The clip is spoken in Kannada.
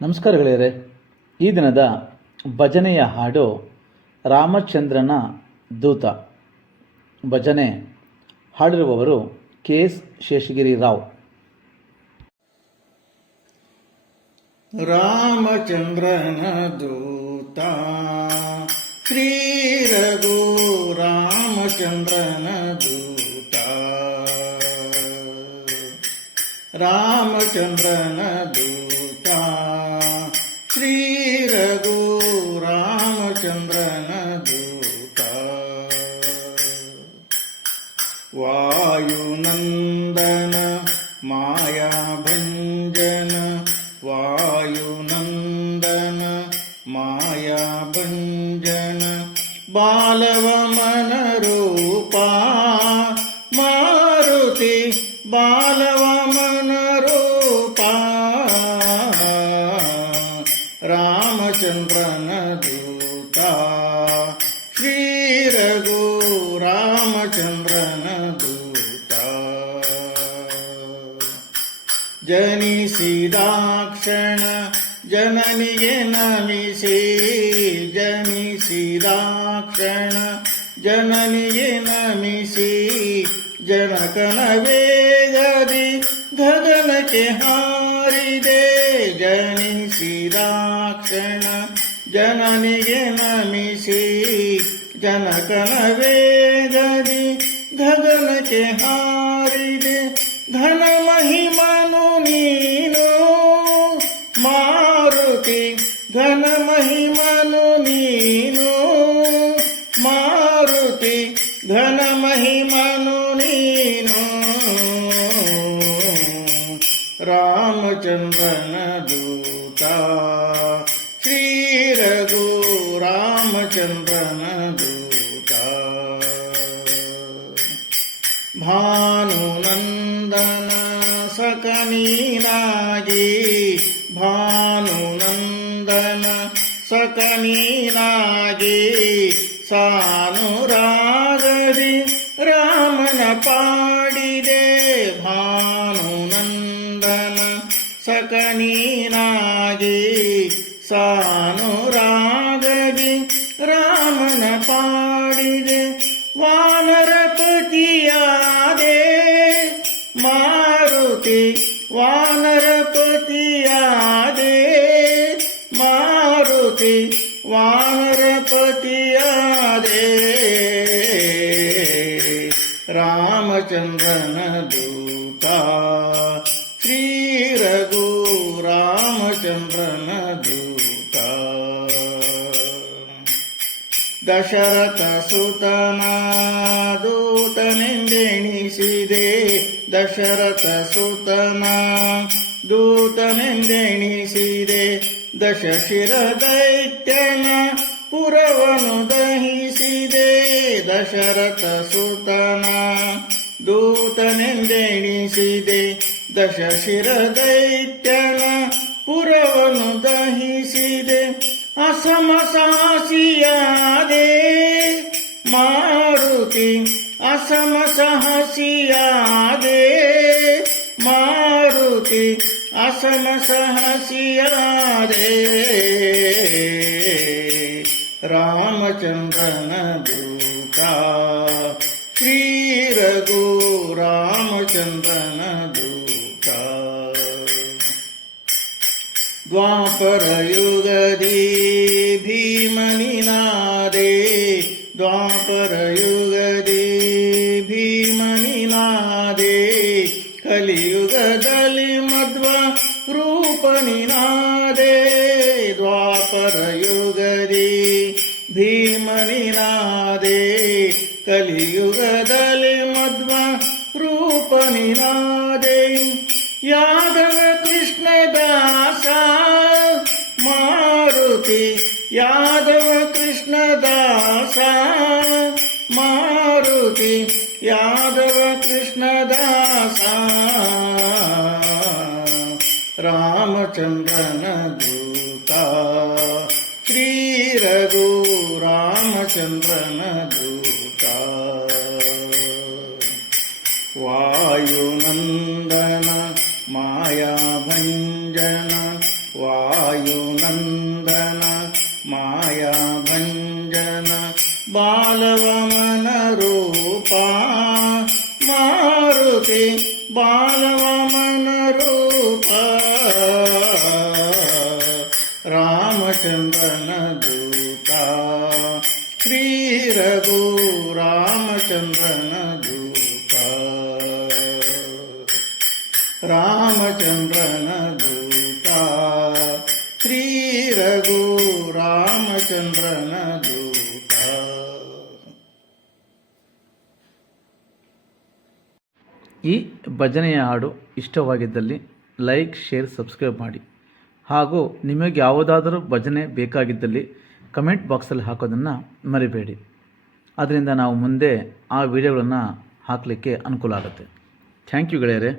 ನಮಸ್ಕಾರ ಗೆಳೆಯರೆ. ಈ ದಿನದ ಭಜನೆಯ ಹಾಡು ರಾಮಚಂದ್ರನ ದೂತ. ಭಜನೆ ಹಾಡಿರುವವರು KS ಶೇಷಗಿರಿ ರಾವ್. ರಾಮಚಂದ್ರನ ದೂತ ಶ್ರೀ ರಘು ರಾಮಚಂದ್ರನ ದೂತ, ರಾಮಚಂದ್ರನ ದೂತ ಶ್ರೀ ರಘು ರಾಮಚಂದ್ರನ ದೂತ. ವಾಯುನಂದನ ಮಾಯಾಭಂಜನ, ವಾಯುನಂದನ ಮಾಯಾಭಂಜನ, ಬಾಲವಮನ ರೂಪ ಮಾರುತಿ, ಬಾಲವಮನ ರೂಪ ರಾಮಚಂದ್ರನ ದೂತ ಶ್ರೀ ರಘು ರಾಮಚಂದ್ರನ ದೂತ. ಜನಿಸಿದಾಕ್ಷಣ ಜನನಿಗೆ ನಮಿಸಿ, ಜನಿಸಿದಾಕ್ಷಣ ಜನನಿಗೆ ನಮಿಸಿ, ಜನಕನ ವೇಗದಿ ಗಗನಕ್ಕೆ ಹಾರಿದೆ. ಜನಿಸಿದಾಕ್ಷಣ ಜನನಿಗೆ ನಮಿಸಿ, ಜನಕನ ವೇಗದಿ ಗಗನಕ್ಕೆ ಹಾರಿದೆ. ಘನ ಮಹಿಮನು ನೀನು ಮಾರುತಿ, ಘನ ಮಹಿಮನು ನೀನು ಮಾರುತಿ, ಘನ ಮಹಿಮನು ನೀನು. ರಾಮಚಂದ್ರನ ದೂತ ಶ್ರೀ ರಘು ರಾಮಚಂದ್ರನ ದೂತ. ಭಾನುನಂದನ ಸಕನೀನಾಗಿ, ಭಾನುನಂದನ ಸಕನೀನಾಗಿ, ಸಾನುರಾಗದಿ ರಾಮನ ಪಾಡಿದೆ. ಭಾನುನಂದನ ಸಕನೀನಾಗಿ, ಸಾನುರಾಗದಿ ರಾಮನ ಪಾಡಿದೆ. ವಾನರ ಪತಿಯಾದೆ ಮಾರುತಿ, ವಾನರ ಪತಿಯಾದೆ ಮಾರುತಿ, ವಾನರ ಪತಿಯಾದೆ. ರಾಮಚಂದ್ರನ ದೂತ ಶ್ರೀ ರಘು ರಾಮಚಂದ್ರನ ದೂತ. ದಶರಥ ಸುತನ ದೂತನೆಂದೆಣಿಸಿದೆ, ದಶರಥ ಸುತನ ದೂತನೆಂದೆಣಿಸಿದೆ. ದಶಶಿರ ದೈತ್ಯನ ಪುರವನು ದಹಿಸಿದೆ. ದಶರಥ ಸುತನ ದೂತನೆಂದೆಣಿಸಿದೆ. ದಶಶಿರ ದೈತ್ಯನ ಪುರವನು ದಹಿಸಿದೆ. ಅಸಮಸಾಸಿಯಾದೆ ಮಾರುತಿ, ಅಸಮಸಹಸಿಯಾದೆ ಮಾರುತಿ, ಅಸಮಸಹಸಿಯಾದೆ. ರಾಮಚಂದ್ರನ ದೂತ ಶ್ರೀ ರಘು ರಾಮಚಂದ್ರನ ದೂತ. ದ್ವಾಪರ ಯುಗದಿ ಭೀಮನಿನಾದೆ, ದ್ವಾಪರ ಯುಗದಿ ಭೀಮನಿನಾದೆ. ಕಲಿಯುಗದಲ್ಲಿ ಮಧ್ವ ರೂಪನಿನಾದೆ. ದ್ವಾಪರ ಯುಗದಿ ಭೀಮನಿನಾದೆ, ಕಲಿಯುಗದಲ್ಲಿ ಮಧ್ವ ರೂಪನಿನಾದೆ. ಯಾದವ ಕೃಷ್ಣದಾಸ ಮಾರುತಿ, ಯಾದವ ಕೃಷ್ಣದಾಸ ಮಾರುತಿ, ಯಾದವ ಕೃಷ್ಣದಾಸ. ರಾಮಚಂದ್ರನ ದೂತ ಶ್ರೀ ರಘು ರಾಮಚಂದ್ರನ ದೂತ. ವಾಯುನಂದನ ಮಾಯಾಭಂಜನ ವಾಯುನಂದನ ಮಾಯಾಭಂಜನ ಬಾಲವಮನ ರೂಪ ಮಾರುತಿ ಬಾಲವಮನ ರೂಪ ರಾಮಚಂದ್ರನ ದೂತ ಶ್ರೀ ರಘು ರಾಮಚಂದ್ರನ ದೂತ ರಾಮಚಂದ್ರನ ದೂತ ಶ್ರೀ ರಘು ರಾಮಚಂದ್ರನ ದೂತ. ಈ ಭಜನೆಯ ಹಾಡು ಇಷ್ಟವಾಗಿದ್ದಲ್ಲಿ ಲೈಕ್, ಶೇರ್, ಸಬ್ಸ್ಕ್ರೈಬ್ ಮಾಡಿ. ಹಾಗೂ ನಿಮಗೆ ಯಾವುದಾದರೂ ಭಜನೆ ಬೇಕಾಗಿದ್ದಲ್ಲಿ ಕಮೆಂಟ್ ಬಾಕ್ಸಲ್ಲಿ ಹಾಕೋದನ್ನು ಮರಿಬೇಡಿ. ಅದರಿಂದ ನಾವು ಮುಂದೆ ಆ ವಿಡಿಯೋಗಳನ್ನು ಹಾಕಲಿಕ್ಕೆ ಅನುಕೂಲ ಆಗುತ್ತೆ. ಥ್ಯಾಂಕ್ ಯು ಗೆಳೆಯರೆ.